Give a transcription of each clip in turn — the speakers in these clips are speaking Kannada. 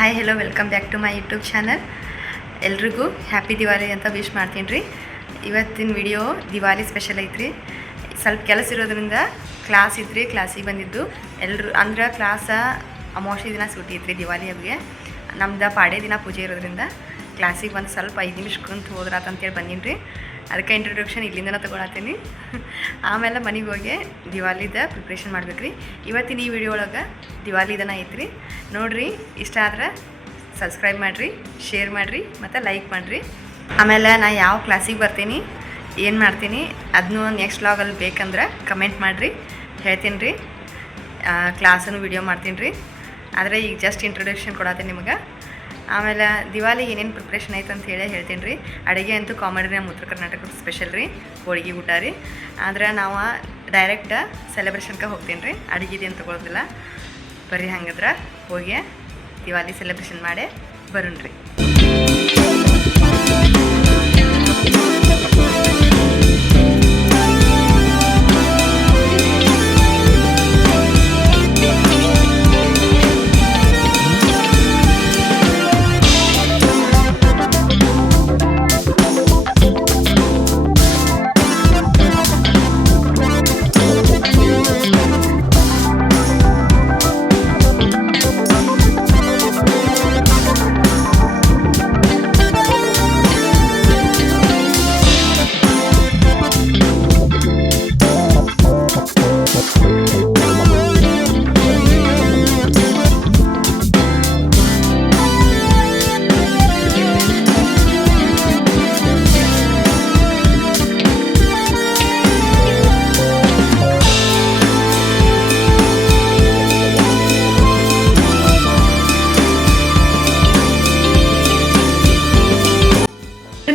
Hi hello welcome back to my YouTube channel. ಎಲ್ರಿಗೂ ಹ್ಯಾಪಿ ದಿವಾಲಿ ಅಂತ ವಿಶ್ ಮಾಡ್ತೀನಿ ರೀ. ಇವತ್ತಿನ ವಿಡಿಯೋ ದಿವಾಲಿ ಸ್ಪೆಷಲ್ ಐತ್ರಿ. ಸ್ವಲ್ಪ ಕೆಲಸ ಇರೋದ್ರಿಂದ ಕ್ಲಾಸ್ ಇದ್ರಿ, ಕ್ಲಾಸಿಗೆ ಬಂದಿದ್ದು ಎಲ್ಲರೂ ಅಂದ್ರೆ ಕ್ಲಾಸ ಅಮಾವಾಸ್ಯೆ ದಿನ ಸೂಟಿ ಐತ್ರಿ ದಿವಾಲಿ ಹಬ್ಬಿಗೆ. ನಮ್ದು ಪಾಡೇ ದಿನ ಪೂಜೆ ಇರೋದ್ರಿಂದ ಕ್ಲಾಸಿಗೆ ಬಂದು ಸ್ವಲ್ಪ 5 ನಿಮಿಷ ಕುಂತು ಹೋದ್ರಾತಂತೇಳಿ ಬಂದೀನಿ ರೀ. ಅದಕ್ಕೆ ಇಂಟ್ರೊಡಕ್ಷನ್ ಇಲ್ಲಿಂದನೇ ತೊಗೊಳತ್ತೀನಿ. ಆಮೇಲೆ ಮನೆಗೆ ಹೋಗಿ ದಿವಾಲಿದ ಪ್ರಿಪ್ರೇಷನ್ ಮಾಡ್ಬೇಕು ರೀ. ಇವತ್ತಿನ ಈ ವಿಡಿಯೋ ಒಳಗೆ ದಿವಾಲಿ ದಿನ ಐತ್ರಿ. ನೋಡಿರಿ, ಇಷ್ಟ ಆದ್ರೆ ಸಬ್ಸ್ಕ್ರೈಬ್ ಮಾಡಿರಿ, ಶೇರ್ ಮಾಡಿರಿ ಮತ್ತು ಲೈಕ್ ಮಾಡಿರಿ. ಆಮೇಲೆ ನಾ ಯಾವ ಕ್ಲಾಸಿಗೆ ಬರ್ತೀನಿ, ಏನು ಮಾಡ್ತೀನಿ ಅದನ್ನೂ ನೆಕ್ಸ್ಟ್ ವ್ಲಾಗಲ್ಲಿ ಬೇಕಂದ್ರೆ ಕಮೆಂಟ್ ಮಾಡಿರಿ, ಹೇಳ್ತೀನಿ ರೀ. ಕ್ಲಾಸನ್ನು ವಿಡಿಯೋ ಮಾಡ್ತೀನಿ ರೀ. ಆದರೆ ಈಗ ಜಸ್ಟ್ ಇಂಟ್ರೊಡಕ್ಷನ್ ಕೊಡತ್ತೀನಿ ನಿಮಗೆ. ಆಮೇಲೆ ದಿವಾಲಿಗೆ ಏನೇನು ಪ್ರಿಪ್ರೇಷನ್ ಐತೆ ಅಂತ ಹೇಳ್ತೀನಿ ರೀ. ಅಡುಗೆ ಅಂತೂ ಕಾಮಿಡಿನ ನಮ್ಮ ಉತ್ತರ ಕರ್ನಾಟಕದ ಸ್ಪೆಷಲ್ ರೀ, ಹೋಳಿಗೆ ಊಟ ರೀ. ಆದರೆ ನಾವು ಡೈರೆಕ್ಟ್ ಸೆಲೆಬ್ರೇಷನ್ಗೆ ಹೋಗ್ತೀನಿ ರೀ, ಅಡುಗೆದು ಏನು ತೊಗೊಳೋದಿಲ್ಲ. ಬರ್ರಿ ಹಂಗದ್ರೆ ಹೋಗಿ ದಿವಾಲಿ ಸೆಲೆಬ್ರೇಷನ್ ಮಾಡಿ ಬರೋಣ ರೀ.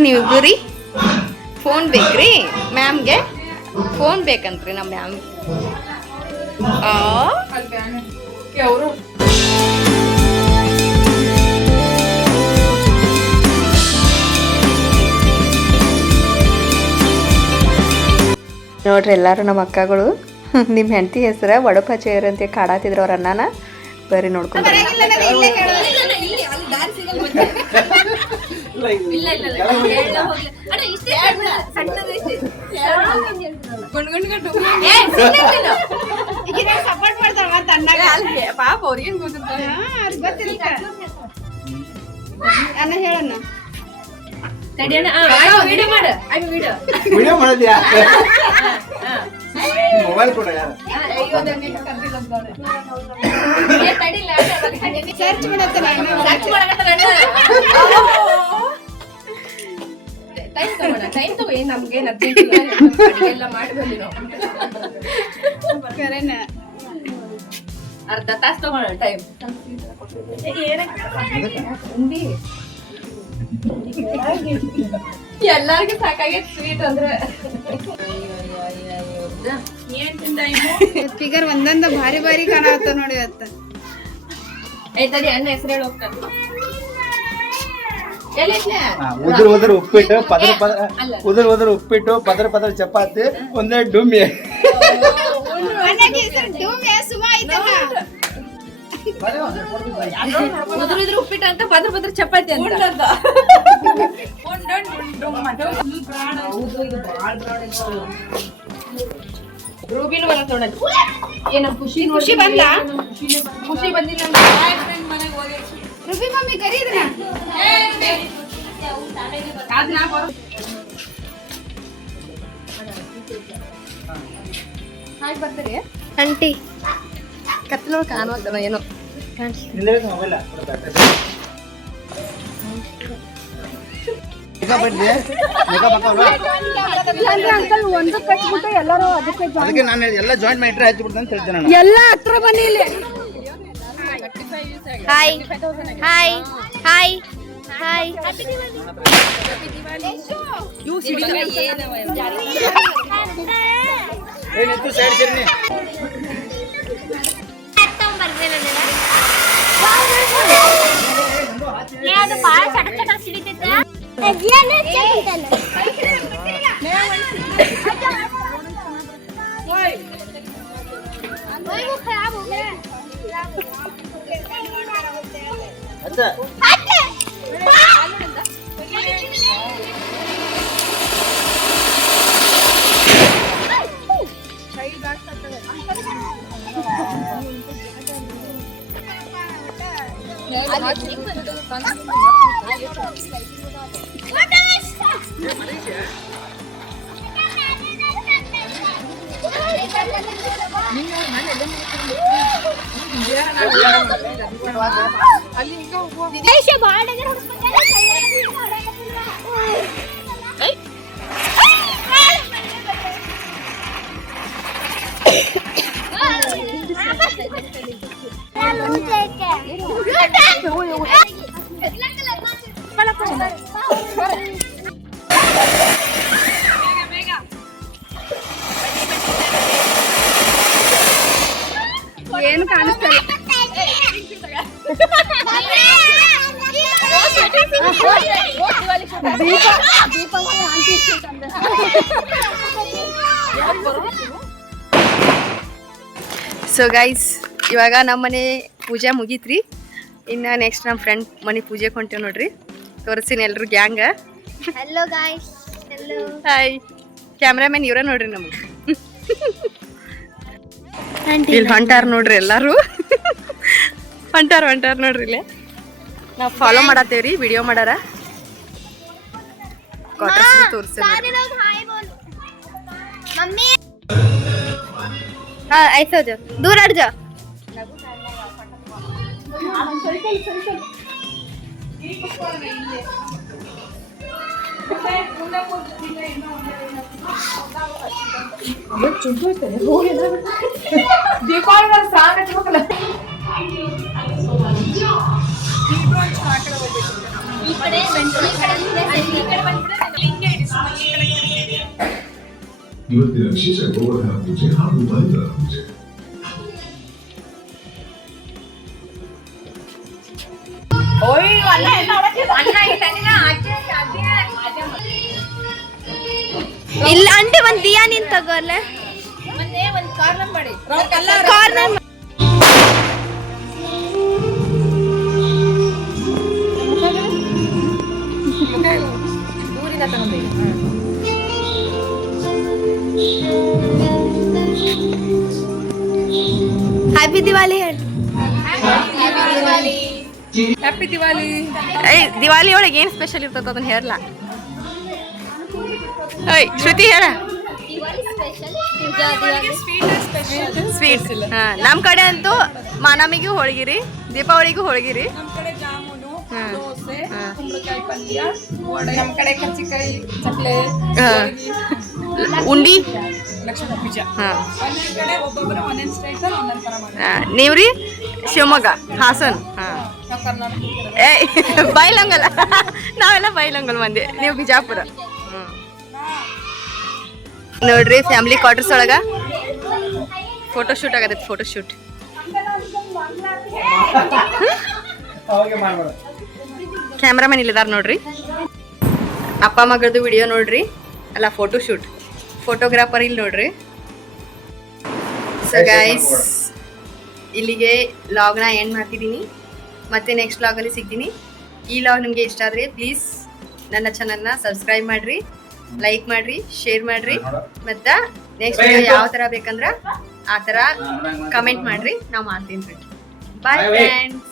ನೀವು ರೀ ಫೋನ್ ಬೇಕ್ರಿ ಮ್ಯಾಮ್ಗೆ, ಫೋನ್ ಬೇಕಂತ್ರಿ ನಮ್ಮ ಮ್ಯಾಮ್. ಅವರು ನೋಡ್ರಿ, ಎಲ್ಲರೂ ನಮ್ಮ ಅಕ್ಕಗಳು ನಿಮ್ಮ ಹೆಂಡತಿ ಹೆಸರ ವಡಪಚೇರ್ ಅಂತ ಕಾಡಾತಿದ್ರು ಅವ್ರ ಅನ್ನನ. ಬರ್ರಿ ನೋಡ್ಕೊಂಡು ಸಪೋರ್ಟ್ ಮಾಡ್ತಾರ ಪಾಪ ಅವ್ರಿಗೇನ್ ಅನ್ನ ಹೇಳಣ್ಣ. ವಿಡಿಯೋ ಮಾಡಿದ್ಯಾ? ಮೊಬೈಲ್ ಕೊಡ ಯಾರು ಸರ್ಚ್ ಮಾಡತ್ತಲ್ಲ ನಮ್ಗೆ ಎಲ್ಲ ಮಾಡಿ ಬಂದಿ ನಾವು. ಅರ್ಧ ತಾಸು ತಗೋಣ ಟೈಮ್. ಎಲ್ಲಾರ್ಗು ಸಾಕಾಗೈತೆ ಸ್ವೀಟ್ ಅಂದ್ರೆ. ಫಿಗರ್ ಒಂದೊಂದ ಭಾರಿ ಭಾರಿ ಕಾಣತ್ತ ನೋಡಿ. ಅತ್ತ ಐತಡಿ ಅಣ್ಣ ಹೆಸರು ಹೇಳಿ ಹೋಗ್ತಾನೆ. ಉದುರು ಉಪ್ಪಿಟ್ಟು ಪದರ ಪದರ ಚಪಾತಿ, ಒಂದೇ ಡುಮ್ಮಿ. ಉದುರು ಉಪ್ಪಿಟ್ಟು ಅಂತ ಪದ್ರ ಚಪಾತಿ ಅಂತ. ರೂಬಿನು ಬರತ್ ನೋಡಲ್ಲಿ. ಏನ ಖುಷಿ ಬಂದ? ಖುಷಿ ಬಂದಿಲ್ಲ. ರುಬಿ ಮಮ್ಮಿ ಕರೀದ್ನ ಹಾಯ್ ಬರ್ತೀರಿ ಆಂಟಿ. ಕತ್ತಲ ಕಾಣುತ್ತಲ್ಲ ಏನೋ ಅದಕ್ಕೆ ನಾನು ಎಲ್ಲ ಜಾಯಿಂಟ್ ಮಾಡಿಟ್ರೆ ಹಚ್ಚಿಬಿಡ್ತೇನೆ ಅಂತ ಹೇಳ್ತೇನೆ ನಾನು. ಎಲ್ಲ ಹತ್ರ ಬನ್ನಿ ಇಲ್ಲಿ. Hi hi hi hi. ಏನಿತ್ತು ಸೈಡ್ ಸೇರಿ ಅದು ಬಾಳ ಚಟ ಚಟ ಸಿಡಿತೈತೆ. ಅಚ್ಚ ಏನು ಕಾಣಿಸ್ತಲ್ಲ. ಸೊ ಗೈಸ್ ಇವಾಗ ನಮ್ಮ ಮನೆ ಪೂಜೆ ಮುಗೀತ್ರಿ. ಇನ್ನು ನೆಕ್ಸ್ಟ್ ನಮ್ಮ ಫ್ರೆಂಡ್ ಮನೆ ಪೂಜೆಗೆ ಹೊಂಟೇವ್ ನೋಡ್ರಿ. ತೋರಿಸ್ತೀನಿ ಎಲ್ರು ಗ್ಯಾಂಗ. Hello guys. Hello. Hi cameraman ಇವ್ರ ನೋಡ್ರಿ ನಮಗೆ. ಇಲ್ಲಿ ಹೊಂಟಾರ ನೋಡ್ರಿ ಎಲ್ಲಾರು. ಹೊಂಟಾರ ನೋಡ್ರಿ ಇಲ್ಲಿ. ನಾವು ಫಾಲೋ ಮಾಡತ್ತೇವ್ರಿ, ವಿಡಿಯೋ ಮಾಡಾರ. सारे लोग हाय बोलो. मम्मी. हाँ ऐसे हो जाओ, दूर हट जाओ. ಇವತ್ತಿನ ವಿಶೇಷ ಗೋವರ್ಧನ ಪೂಜೆ ಹಾಗೂ ಬಲಿತರ ಪೂಜೆ. ಇಲ್ಲ ಅಂಟೆ ಒಂದ್ ದಿಯಾ ನಿನ್ ತಗೋಲ್ಲ. ಕಾರ್ನರ್ ಹ್ಯಾಪಿ ದಿವಾಲಿ ಹೇಳಿ. ಹ್ಯಾಪಿ ದಿವಾಲಿ. ಏಯ್ ದಿವಾಲಿ ಒಳಗೆ ಏನು ಸ್ಪೆಷಲ್ ಇರ್ತದ ಅದನ್ನ ಹೇಳಲ್ಲ. ಏಯ್ ಶ್ರುತಿ ಹೇಳ. ಸ್ವೀಟ್ ನಮ್ಮ ಕಡೆ ಅಂತೂ ಮಾನಮಿಗೂ ಹೋಳ್ಗಿರಿ, ದೀಪಾವಳಿಗೂ ಹೋಳ್ಗಿರಿ. ನಮ್ಮ ಕಡೆ ಜಾಮೂನು, ದೋಸೆ, ಕುಂಬಳಕಾಯಿ ಪಲ್ಯ, ವಡೆ. ನಮ್ಮ ಕಡೆ ಕರ್ಚಿಕಾಯಿ, ಚಕ್ಲೆ, ಉಂಡಿ. ಲಕ್ಷ್ಮೀ ಪೂಜೆ. ಹಾಂ ಒಂದೊಂದ್ ಕಡೆ ಒಬ್ಬೊಬ್ಬರು ಒಂದೊಂದ್ ಸ್ಟೇಟ್ ಒಂದೊಂದ್ ತರ ಮಾಡ್ತಾರೆ. ನೀವ್ರಿ ಶಿವಮೊಗ್ಗ, ಹಾಸನ್. ಹಾಂ ನಾವು ಕರ್ನಾಟಕ. ಏಯ್ ಬೈಲಂಗಲ್. ನಾವೆಲ್ಲ ಬೈಲಂಗಲ್ ಮಂದಿ, ನೀವು ಬಿಜಾಪುರ. ನೋಡ್ರಿ ಫ್ಯಾಮಿಲಿ ಕ್ವಾರ್ಟರ್ಸ್ ಒಳಗ ಫೋಟೋ ಶೂಟ್ ಆಗತೈತಿ. ಫೋಟೋ ಶೂಟ್ ಕ್ಯಾಮ್ರಾಮನ್ ಇಲ್ಲಿದಾರ ನೋಡ್ರಿ. ಅಪ್ಪ ಮಗಳದು ವಿಡಿಯೋ ನೋಡ್ರಿ, ಅಲ್ಲ ಫೋಟೋ ಶೂಟ್. ಫೋಟೋಗ್ರಾಫರ್ ಇಲ್ಲಿ ನೋಡ್ರಿ. ಸೊ ಗೈಸ್ ಇಲ್ಲಿಗೆ ಲಾಗ್ನ ಎಂಡ್ ಮಾಡ್ತಿದ್ದೀನಿ. ಮತ್ತೆ ನೆಕ್ಸ್ಟ್ ಲಾಗಲ್ಲಿ ಸಿಗ್ತೀನಿ. ಈ ಲಾಗ್ ನಿಮಗೆ ಇಷ್ಟ ಆದರೆ ಪ್ಲೀಸ್ ನನ್ನ ಚಾನಲ್ನ ಸಬ್ಸ್ಕ್ರೈಬ್ ಮಾಡಿರಿ, ಲೈಕ್ ಮಾಡಿರಿ, ಶೇರ್ ಮಾಡಿರಿ. ಮತ್ತು ನೆಕ್ಸ್ಟ್ ವಿಡಿಯೋ ಯಾವ ಥರ ಬೇಕಂದ್ರೆ ಆ ಥರ ಕಮೆಂಟ್ ಮಾಡಿರಿ, ನಾವು ಮಾಡ್ತೀನಿ ರೀ. Bye friends.